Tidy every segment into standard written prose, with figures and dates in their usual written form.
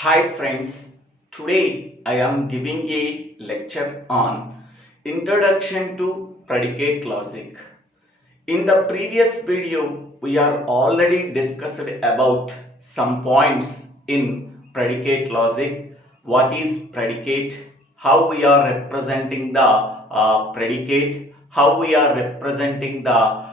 Hi friends, today I am giving a lecture on Introduction to Predicate Logic. In the previous video, we are already discussed about some points in predicate logic. What is predicate? How we are representing the predicate? How we are representing the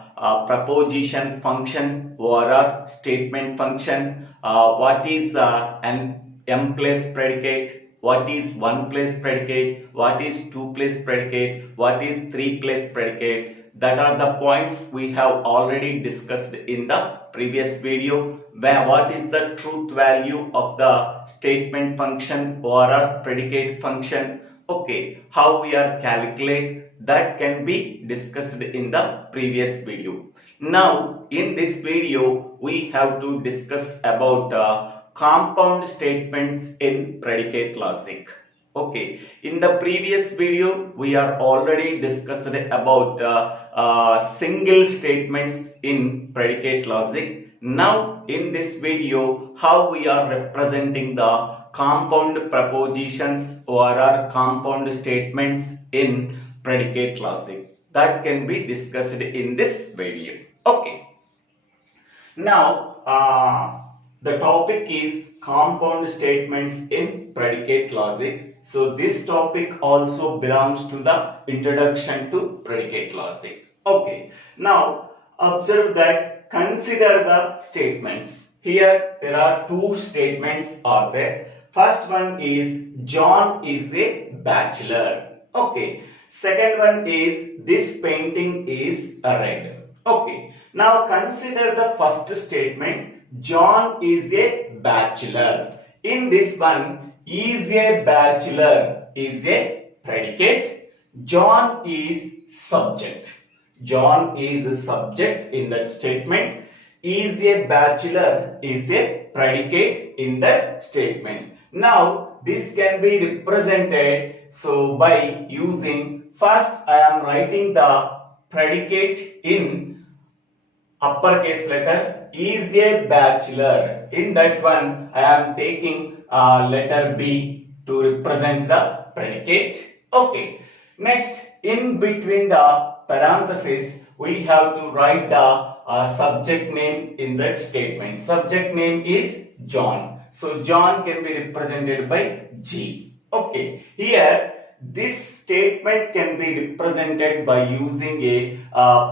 proposition function or a statement function? What is an m place predicate? What is one place predicate? What is two place predicate? What is three place predicate? That are the points we have already discussed in the previous video. What is the truth value of the statement function or a predicate function? Okay, how we are calculate that can be discussed in the previous video. Now in this video we have to discuss about compound statements in predicate logic. Okay, in the previous video we are already discussed about single statements in predicate logic. Now in this video how we are representing the compound propositions or our compound statements in predicate logic, that can be discussed in this video. Okay, now the topic is compound statements in predicate logic. So this topic also belongs to the introduction to predicate logic. Okay, now observe that, consider the statements. Here there are two statements are there. First one is John is a bachelor. Okay, second one is this painting is red. Okay, now consider the first statement, John is a bachelor. In this one, is a bachelor is a predicate. John is subject. John is a subject in that statement. Is a bachelor is a predicate in that statement. Now this can be represented so by using, first I am writing the predicate in uppercase letter, is a bachelor. In that one I am taking letter B to represent the predicate. Okay, next in between the parenthesis we have to write the subject name in that statement. Subject name is John, so John can be represented by G. Okay, here this statement can be represented by using a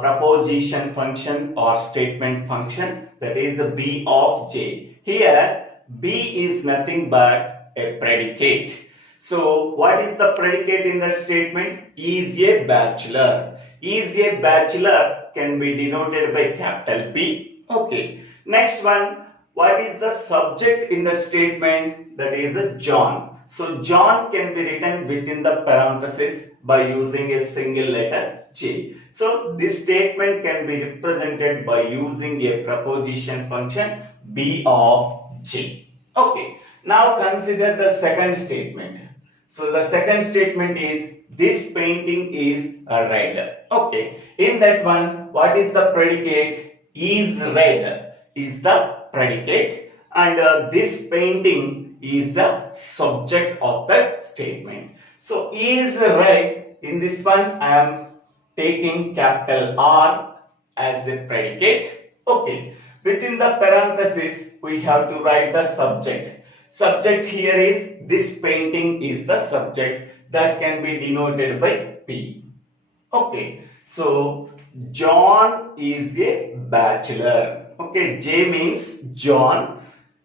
proposition function or statement function, that is B of J. Here B is nothing but a predicate. So what is the predicate in that statement? Is a bachelor. Is a bachelor can be denoted by capital P. Okay. Next one, what is the subject in that statement? That is a John. So John can be written within the parenthesis by using a single letter J. So this statement can be represented by using a proposition function B of J. Okay. Now consider the second statement. So the second statement is this painting is red. Okay. In that one, what is the predicate? Is red is the predicate, and this painting is the subject of that statement. So is red, in this one I am taking capital R as a predicate. Okay. Within the parenthesis we have to write the subject. Subject here is this painting is the subject, that can be denoted by P. Okay. So John is a bachelor. Okay. J means John.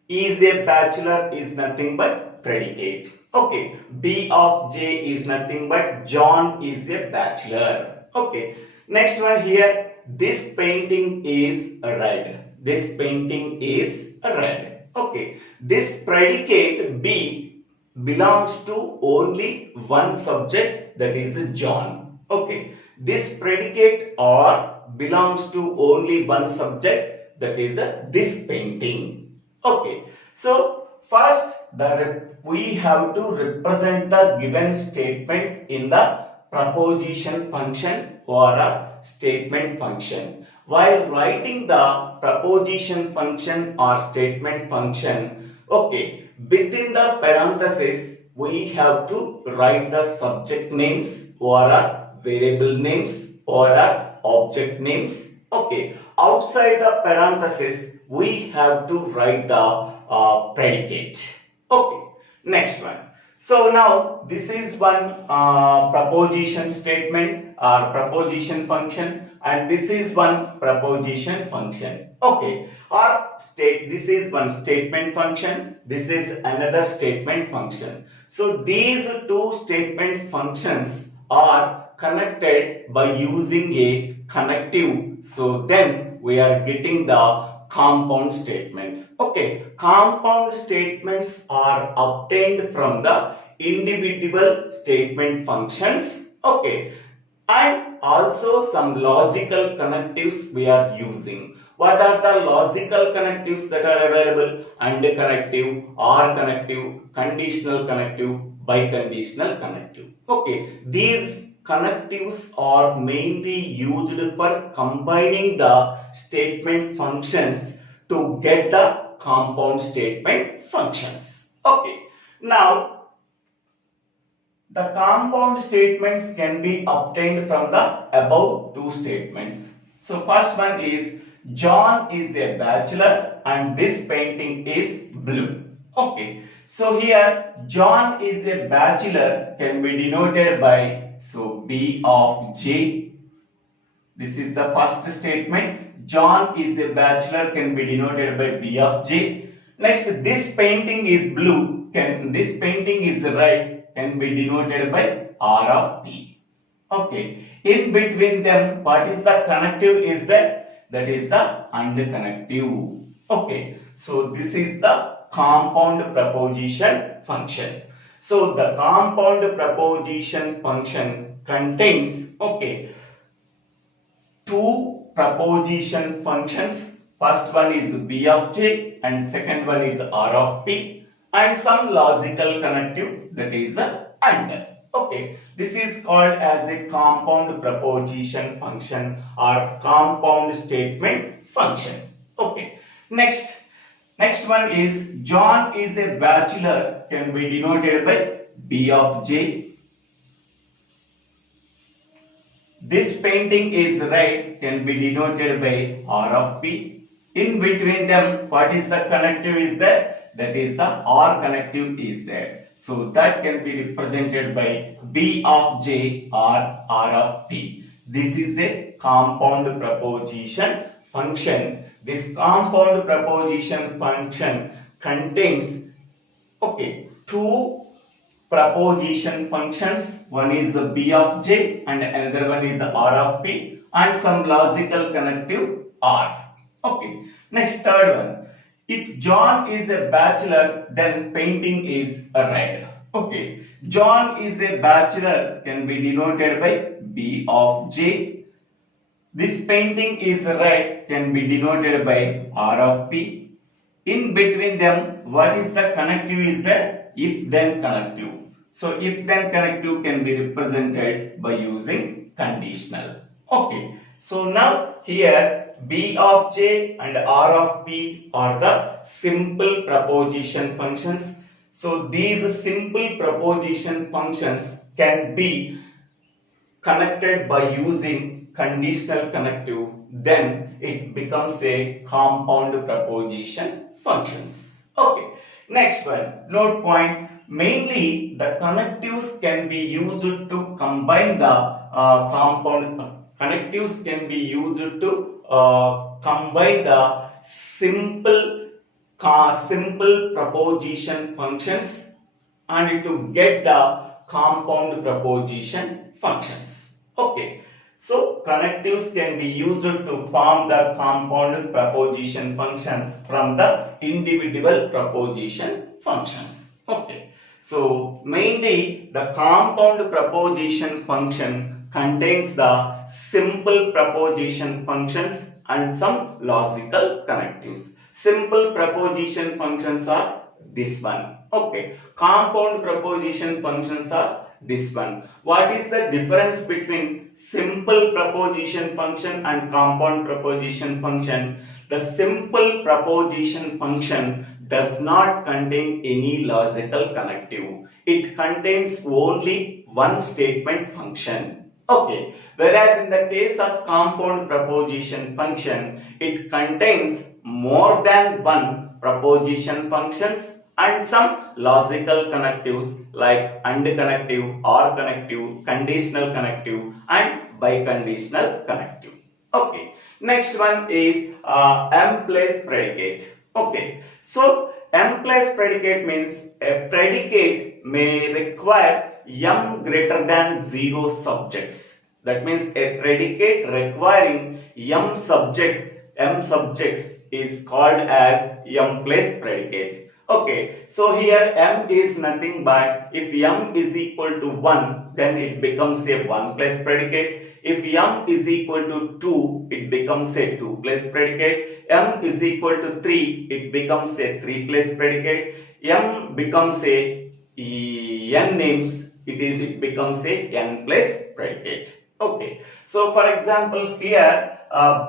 Is a bachelor is nothing but predicate. Okay. B of J is nothing but John is a bachelor. Okay. Next one here, this painting is red. This painting is red. Okay. This predicate B belongs to only one subject, that is John. Okay. This predicate R belongs to only one subject, that is this painting. Okay. So first we have to represent the given statement in the proposition function or a statement function. while writing the proposition function or statement function, okay, within the parenthesis, we have to write the subject names or variable names or object names. Okay, outside the parenthesis, we have to write the predicate. Okay, next one. So now this is one proposition statement or proposition function, and this is one proposition function. Okay, or this is one statement function, this is another statement function. So these two statement functions are connected by using a connective. So then we are getting the compound statements. Okay, compound statements are obtained from the individual statement functions. Okay, and also some logical connectives we are using. What are the logical connectives that are available? And connective, or connective, conditional connective, biconditional connective. Okay, these connectives are mainly used for combining the statement functions to get the compound statement functions. Okay, now the compound statements can be obtained from the above two statements. So first one is John is a bachelor and this painting is blue. Okay, so here John is a bachelor can be denoted by B of J. This is the first statement. John is a bachelor can be denoted by B of J. Next, this painting is blue. This painting is red can be denoted by R of P. Okay. In between them, what is the connective is there? That is the and connective. Okay. So this is the compound proposition function. So the compound proposition function contains, okay, two proposition functions. First one is B of J and second one is R of P, and some logical connective, that is a and. Okay, this is called as a compound proposition function or compound statement function. Okay, next one is John is a bachelor can be denoted by B of J. This painting is red can be denoted by R of P. In between them, what is the connective is there? That is the R connective is there. So that can be represented by B of J or R of P. This is a compound proposition function. This compound proposition function contains, okay, two proposition functions. One is B of J and another one is R of P, and some logical connective R. Okay. Next, third one. If John is a bachelor, then painting is red. Okay. John is a bachelor can be denoted by B of J. This painting is red can be denoted by R of P. In between them, what is the connective is there? If then connective. So if then connective can be represented by using conditional. Okay. So now here B of J and R of P are the simple proposition functions. So these simple proposition functions can be connected by using conditional connective. Then it becomes a compound proposition functions. Okay. Next one, note point. Mainly the connectives can be used to combine the connectives can be used to combine the simple proposition functions and to get the compound proposition functions. Okay. So connectives can be used to form the compound proposition functions from the individual proposition functions. Okay. So mainly the compound proposition function contains the simple proposition functions and some logical connectives. Simple proposition functions are this one. Okay. Compound proposition functions are this one. What is the difference between simple proposition function and compound proposition function? The simple proposition function does not contain any logical connective. It contains only one statement function. Okay. Whereas in the case of compound proposition function, it contains more than one proposition functions and some logical connectives like AND connective, OR connective, conditional connective and biconditional connective. Okay. Next one is M plus predicate. Okay. So M plus predicate means a predicate may require M greater than 0 subjects. That means a predicate requiring M subjects is called as M plus predicate. Okay, so here M is nothing but if M is equal to 1, then it becomes a 1 plus predicate. If M is equal to 2, it becomes a 2 plus predicate. M is equal to 3, it becomes a 3 plus predicate. M becomes a N names, it becomes a N plus predicate. Okay, so for example here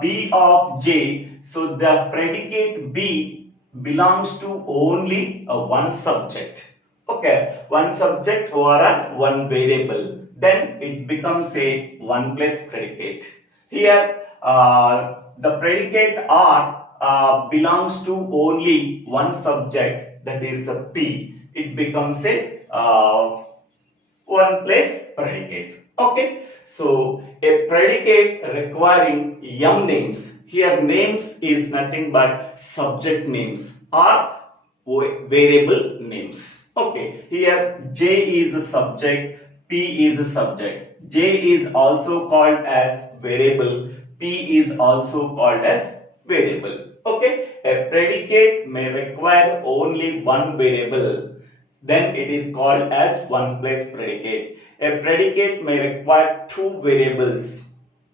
B of J, so the predicate B belongs to only one subject. Okay, one subject or one variable, then it becomes a 1 plus predicate. Here the predicate R belongs to only one subject, that is P. It becomes a 1 plus predicate. Okay, so a predicate requiring M names. Here names is nothing but subject names or variable names. Okay, here J is a subject, P is a subject. J is also called as variable, P is also called as variable. Okay, a predicate may require only one variable, then it is called as 1 plus predicate. A predicate may require two variables,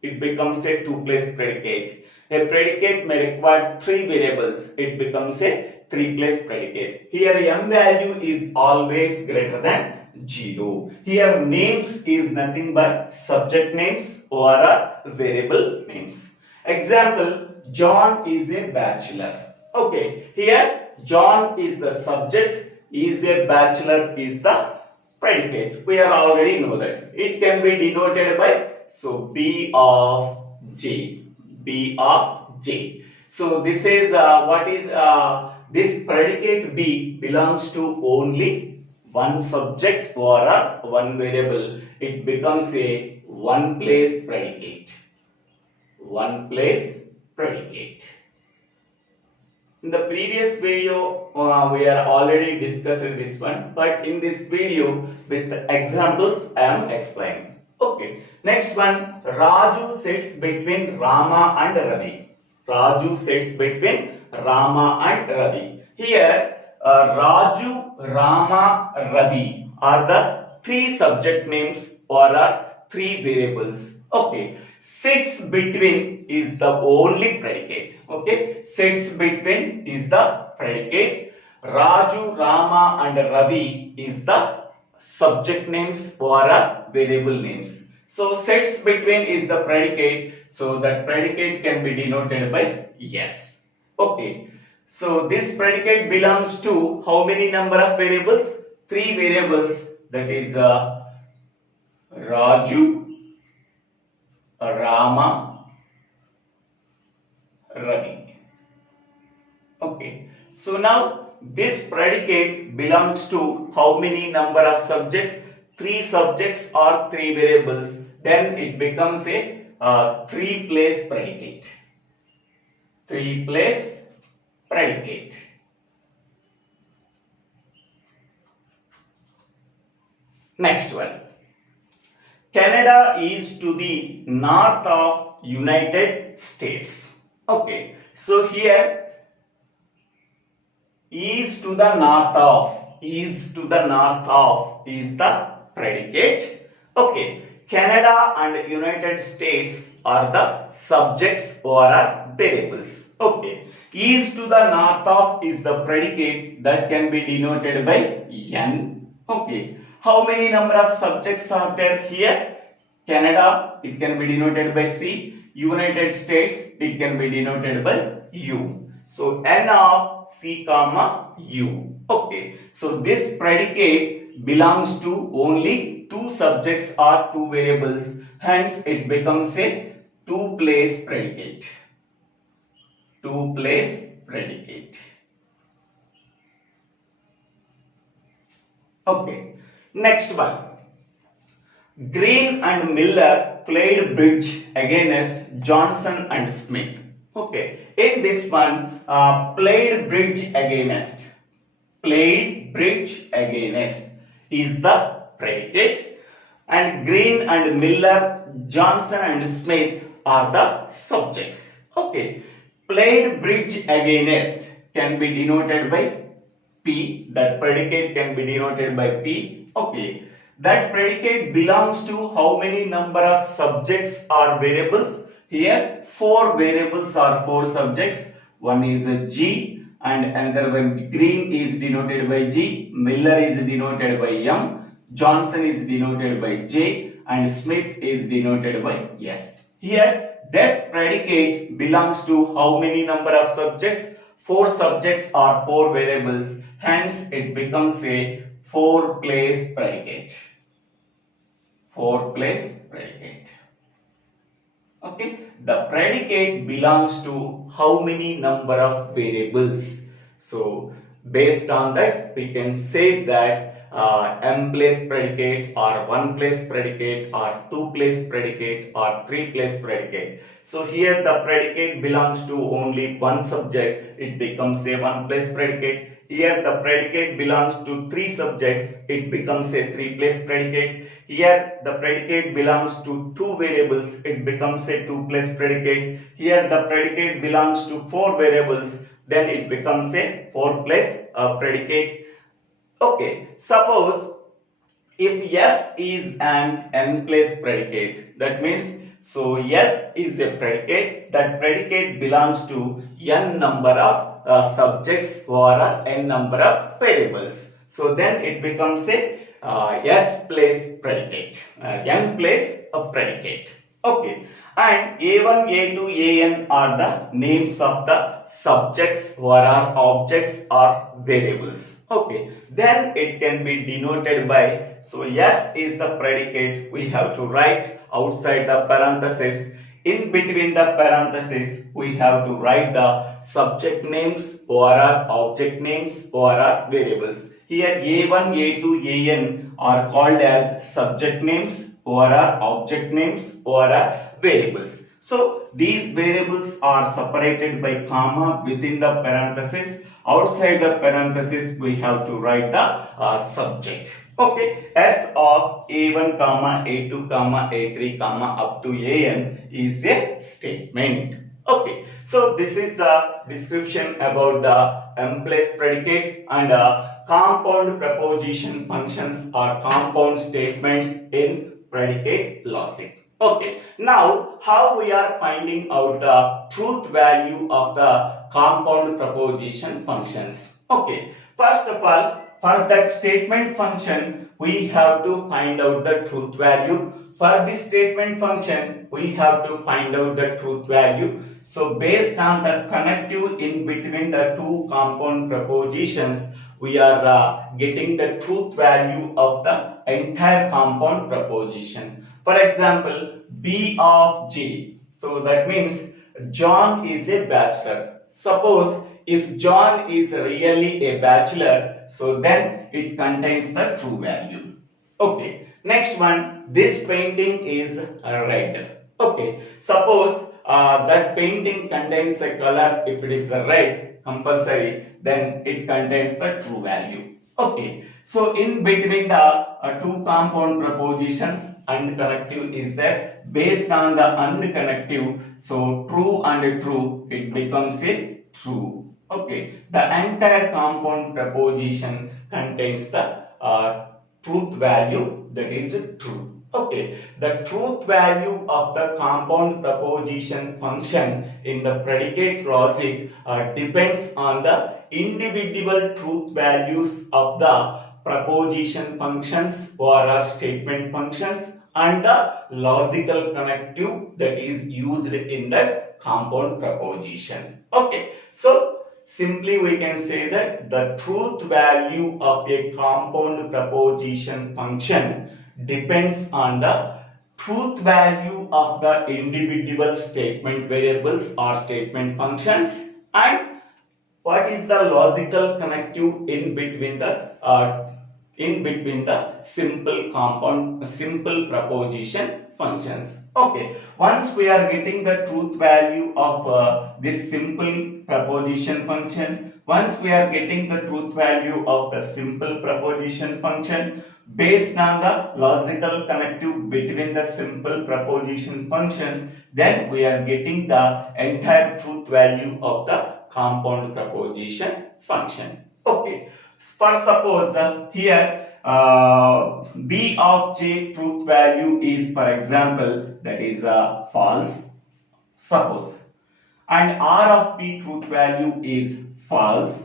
it becomes a 2 plus predicate. A predicate may require three variables, it becomes a 3 plus predicate. Here M value is always greater than 0. Here names is nothing but subject names or variable names. Example, John is a bachelor. Okay, here John is the subject, is a bachelor is the predicate. We are already know that. It can be denoted by B of J. B of J. So this is what is this predicate B belongs to only one subject or one variable. It becomes a 1 place predicate. 1 place predicate. In the previous video, we are already discussed this one, but in this video with examples I am explaining. Okay, next one, Raju sits between Rama and Ravi. Raju sits between Rama and Ravi. Here, Raju, Rama, Ravi are the three subject names or three variables. Okay, sits between is the only predicate. Okay, sits between is the predicate. Raju, Rama and Ravi is the subject names or variable names. So sits between is the predicate, so that predicate can be denoted by yes. Okay, so this predicate belongs to how many number of variables? Three variables, that is Raju, Rama, Ravi. Okay, so now this predicate belongs to how many number of subjects? Three subjects or three variables. Then it becomes a 3 place predicate. 3 place predicate. Next one. Canada is to the north of United States. Okay, so here is to the north of, is to the north of is the predicate. Okay, Canada and United States are the subjects or variables. Okay, is to the north of is the predicate that can be denoted by N. Okay, How many number of subjects are there here? Canada, it can be denoted by C. United States, it can be denoted by U. So N of C comma U. Okay. So this predicate belongs to only two subjects or two variables. Hence it becomes a two-place predicate. Two-place predicate. Okay. Next one. Green and Miller played bridge against Johnson and Smith. Okay. In this one, played bridge against is the predicate, and Green and Miller, Johnson and Smith are the subjects. Okay. Played bridge against can be denoted by P. That predicate can be denoted by P. Okay. That predicate belongs to how many number of subjects or variables? Here 4 variables or 4 subjects. One is a G and another one. Green is denoted by G, Miller is denoted by M, Johnson is denoted by J, and Smith is denoted by S. Here this predicate belongs to how many number of subjects? 4 subjects or 4 variables. Hence it becomes a 4-place predicate. 4-place predicate. Okay. The predicate belongs to how many number of variables. So based on that we can say that m-place predicate or 1-place predicate or 2-place predicate or 3-place predicate. So here the predicate belongs to only one subject, it becomes a 1-place predicate. Here the predicate belongs to 3 subjects, it becomes a 3-place predicate. Here the predicate belongs to 2 variables, it becomes a 2-place predicate. Here the predicate belongs to 4 variables, then it becomes a 4-place predicate. Okay, suppose if S is an n-place predicate, that means so S is a predicate, that predicate belongs to n number of subjects or n number of variables. So then it becomes a S-place predicate, n-place predicate. Okay, and A1, A2, An are the names of the subjects or objects or variables. Okay, then it can be denoted by, so S is the predicate, we have to write outside the parenthesis. In between the parenthesis, we have to write the subject names or object names or variables. Here A1, A2, An are called as subject names or object names or variables. So these variables are separated by comma within the parenthesis. Outside the parenthesis we have to write the subject. Okay, S of A1 comma A2 comma A3 comma up to An is a statement. Okay, so this is the description about the m-place predicate and compound preposition functions or compound statements in predicate logic. Okay, now how we are finding out the truth value of the compound preposition functions? Okay, first of all, for that statement function we have to find out the truth value. For this statement function we have to find out the truth value. So based on the connective in between the two compound prepositions, we are getting the truth value of the entire compound preposition. For example, B of J. So that means John is a bachelor. Suppose if John is really a bachelor, so then it contains the true value. Okay. Next one, this painting is red. Okay. Suppose that painting contains a color, if it is red compulsory, then it contains the true value. Okay, so in between the two compound prepositions, and connective is there. Based on the and connective, so true and true, it becomes a true. Okay, the entire compound preposition contains the truth value, that is true. Okay, the truth value of the compound preposition function in the predicate logic depends on the individual truth values of the preposition functions or are statement functions and the logical connective that is used in that compound preposition. Okay, so simply we can say that the truth value of a compound preposition function depends on the truth value of the individual statement variables or statement functions and what is the logical connective in between the simple proposition functions. Okay, once we are getting the truth value of this simple proposition function, once we are getting the truth value of the simple proposition function based on the logical connective between the simple proposition functions, then we are getting the entire truth value of the compound proposition function. Okay, for suppose here b of j truth value is, for example, that is false, suppose, and r of p truth value is false.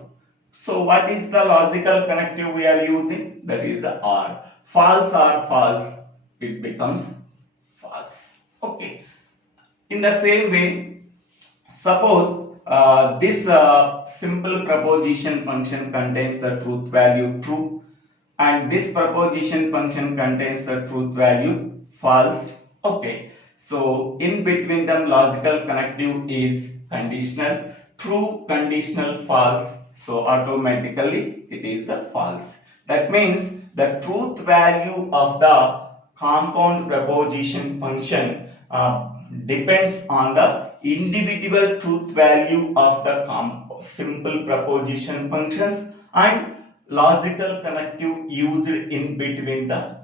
So what is the logical connective we are using? That is r. False or false, it becomes false. Okay, in the same way, suppose this simple proposition function contains the truth value true and this proposition function contains the truth value false. Okay, so in between them logical connective is conditional, true, conditional, false, so automatically it is a false. That means the truth value of the compound proposition function depends on the individual truth value of the simple proposition functions and logical connective used in between the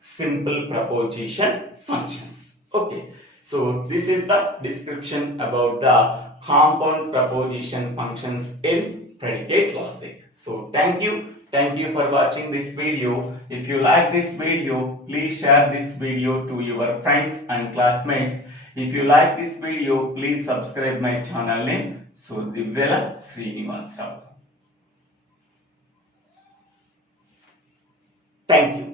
simple proposition functions. Okay, so this is the description about the compound proposition functions in predicate logic. So thank you for watching this video. If you like this video, please share this video to your friends and classmates. If you like this video, please subscribe my channel name. So Divvela Srinivas Rao. Thank you.